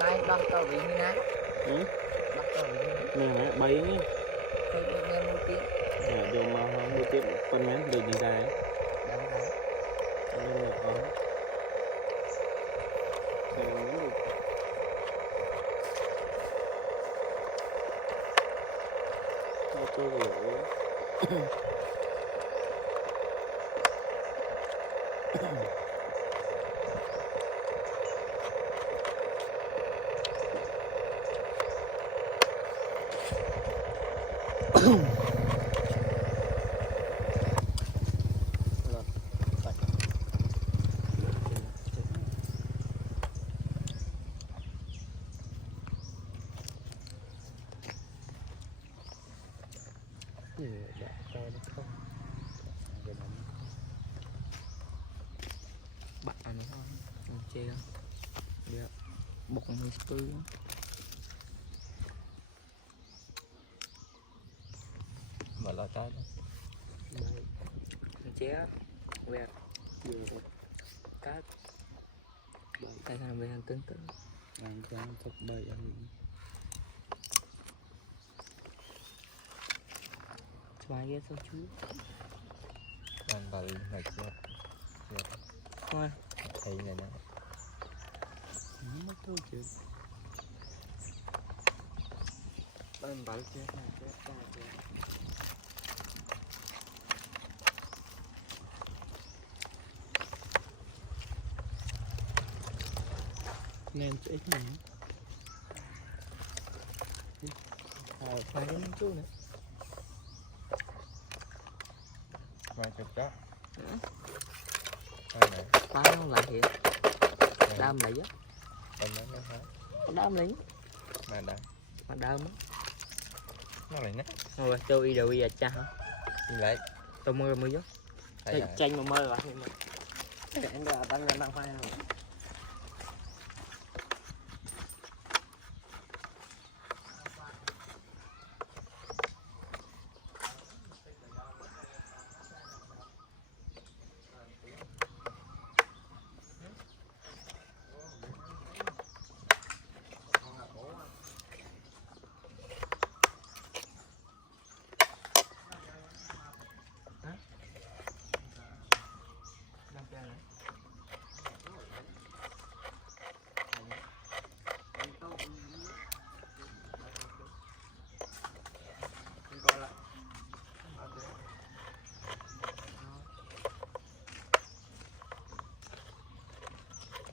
tay đo tao bị như nát ừ đo tao bị như nè mẹ bay nhá thấy được nghe một tiếng giờ mà mua tiếp con mén để đi ra đang đang nên là có xem muốn được cho tôi lỗi bạn ăn thôi không chê đâu được bột mì tươi mà lo trái đó không chế về cá tay hàng về hàng cứng cứng ăn cho thật bậy ăn xoài ghê sao chú ăn bậy này chưa thôi thấy này nè mất thôi chứ ăn bậy chết này chết ta chết nên sẽ ít nữa xoài cái miếng chú nữa mai chụp đó phá nó lại hiện đâm lại á đâm nó hả đâm lấy mà đâm nó lại nè rồi tôi đi đâu bây cha hả đi lại tôi mơ mơ gió tranh mà mơ lại mà em đã tăng lên năm hai rồi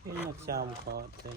cái mặt sao mà có thế